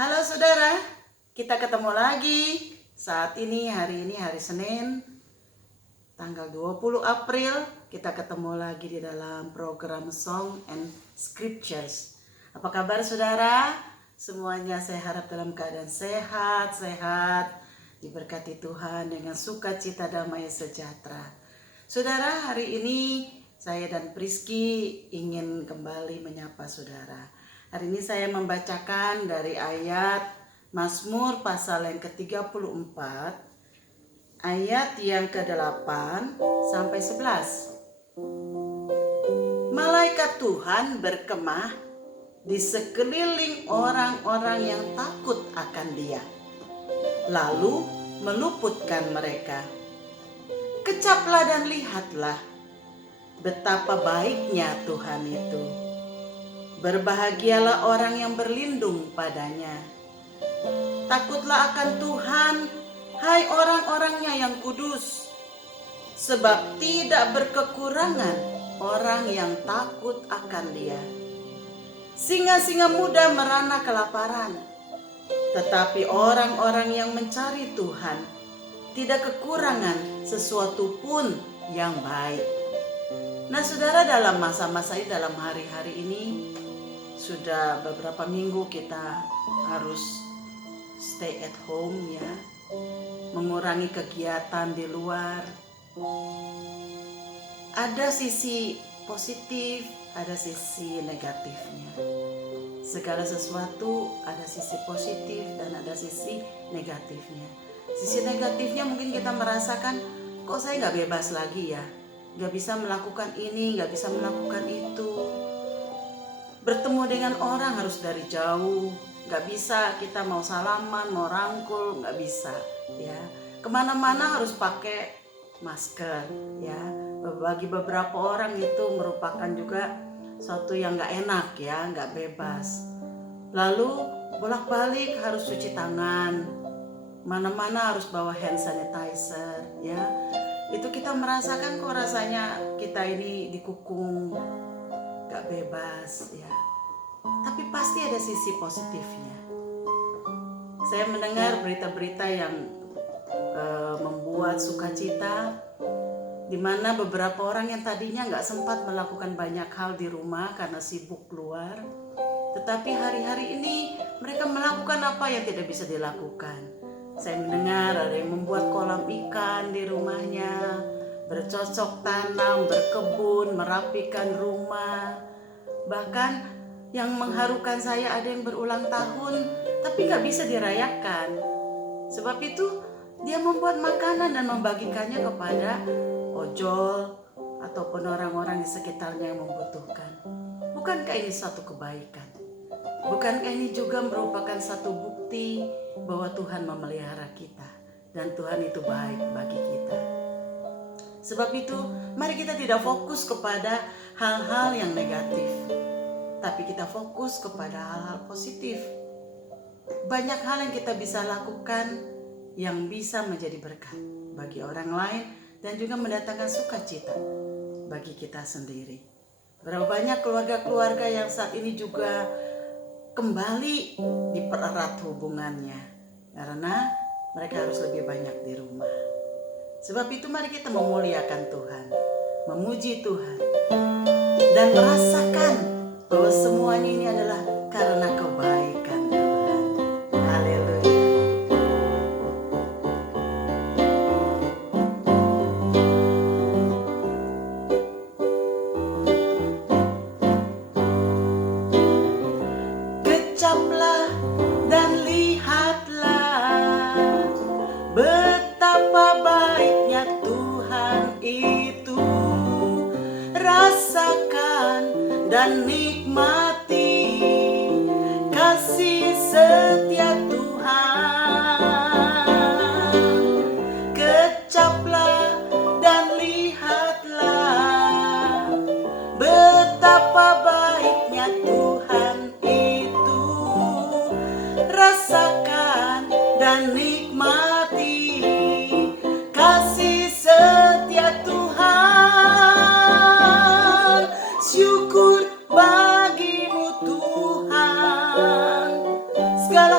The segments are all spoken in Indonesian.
Halo saudara, kita ketemu lagi. Hari ini hari Senin, tanggal 20 April. Kita ketemu lagi di dalam program Song and Scriptures. Apa kabar saudara? Semuanya saya harap dalam keadaan sehat, diberkati Tuhan dengan sukacita, damai, sejahtera. Saudara, hari ini saya dan Priski ingin kembali menyapa saudara. Hari ini saya membacakan dari ayat Mazmur pasal yang ke-34, ayat yang ke-8 sampai 11. Malaikat Tuhan berkemah di sekeliling orang-orang yang takut akan Dia, lalu meluputkan mereka. Kecaplah dan lihatlah betapa baiknya Tuhan itu. Berbahagialah orang yang berlindung padanya. Takutlah akan Tuhan, hai orang-orangnya yang kudus, sebab tidak berkekurangan orang yang takut akan Dia. Singa-singa muda merana kelaparan, tetapi orang-orang yang mencari Tuhan tidak kekurangan sesuatu pun yang baik. Nah saudara, dalam masa-masa ini, dalam hari-hari ini, sudah beberapa minggu kita harus stay at home ya, mengurangi kegiatan di luar. Ada sisi positif, ada sisi negatifnya. Segala sesuatu ada sisi positif dan ada sisi negatifnya. Sisi negatifnya mungkin kita merasakan, kok saya gak bebas lagi ya, gak bisa melakukan ini, gak bisa melakukan itu. Bertemu dengan orang harus dari jauh, gak bisa kita mau salaman, mau rangkul, gak bisa ya. Kemana-mana harus pakai masker ya. Bagi beberapa orang itu merupakan juga suatu yang gak enak ya, gak bebas. Lalu bolak-balik harus cuci tangan, mana-mana harus bawa hand sanitizer ya. Itu kita merasakan kok rasanya kita ini dikukung, gak bebas ya. Tapi pasti ada sisi positifnya. Saya mendengar berita-berita yang membuat sukacita, di mana beberapa orang yang tadinya gak sempat melakukan banyak hal di rumah karena sibuk keluar, tetapi hari-hari ini mereka melakukan apa yang tidak bisa dilakukan. Saya mendengar ada yang membuat kolam ikan di rumahnya, bercocok tanam, berkebun, merapikan rumah. Bahkan yang mengharukan saya, ada yang berulang tahun tapi gak bisa dirayakan. Sebab itu dia membuat makanan dan membagikannya kepada ojol ataupun orang-orang di sekitarnya yang membutuhkan. Bukankah ini satu kebaikan? Bukankah ini juga merupakan satu bukti bahwa Tuhan memelihara kita dan Tuhan itu baik bagi kita? Sebab itu mari kita tidak fokus kepada hal-hal yang negatif, tapi kita fokus kepada hal-hal positif. Banyak hal yang kita bisa lakukan yang bisa menjadi berkat bagi orang lain dan juga mendatangkan sukacita bagi kita sendiri. Berapa banyak keluarga-keluarga yang saat ini juga kembali dipererat hubungannya karena mereka harus lebih banyak di rumah. Sebab itu mari kita memuliakan Tuhan, memuji Tuhan, dan merasakan bahwa semuanya ini adalah karena kebaikan Tuhan. Haleluya. Kecaplah dan lihatlah betapa baiknya Tuhan itu. Rasakan dan nikmati kasih setia Tuhan. Kecaplah dan lihatlah betapa baiknya Tuhan itu. Rasakan dan nikmati kasih setia Tuhan. Syukur bagimu Tuhan, segala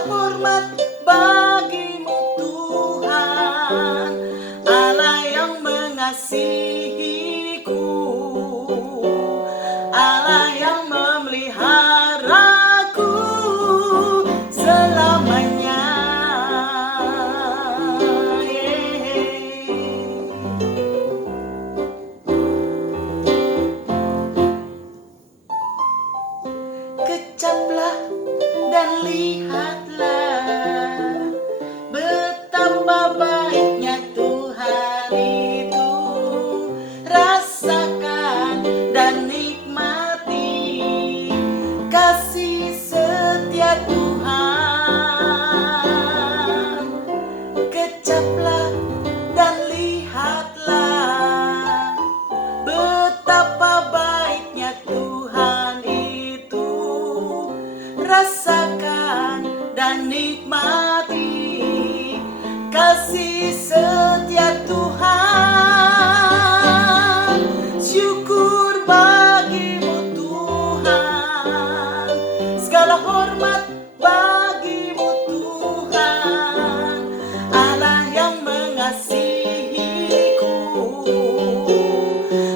Kecaplah dan lihatlah betapa baiknya Tuhan itu. Rasakan dan nikmati kasih setia Tuhan. Kecaplah dan lihatlah betapa baiknya Tuhan itu. Rasakan dan nikmati kasih setia Tuhan. Syukur bagimu Tuhan, segala hormat bagimu Tuhan, Allah yang mengasihiku,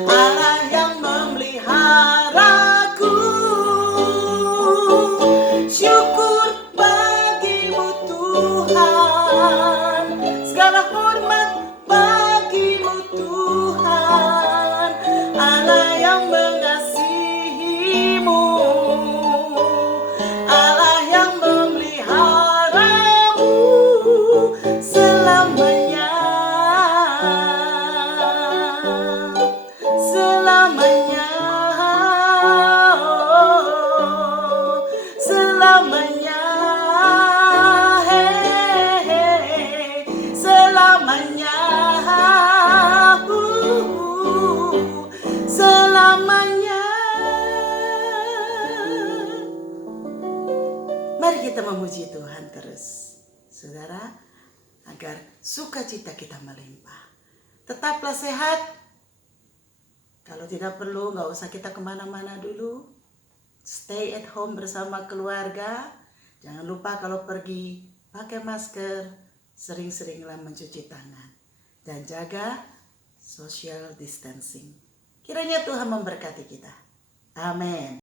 Allah yang memeliharaku. Syukur bagimu Tuhan, segala hormat bagimu Tuhan, Allah yang mengasihimu, Allah yang memeliharamu selamanya, selamanya, selamanya, selamanya, selamanya. Mari kita memuji Tuhan terus, saudara, agar sukacita kita melimpah. Tetaplah sehat. Kalau tidak perlu, nggak usah kita kemana-mana dulu. Stay at home bersama keluarga. Jangan lupa kalau pergi pakai masker, sering-seringlah mencuci tangan, dan jaga social distancing. Kiranya Tuhan memberkati kita. Amin.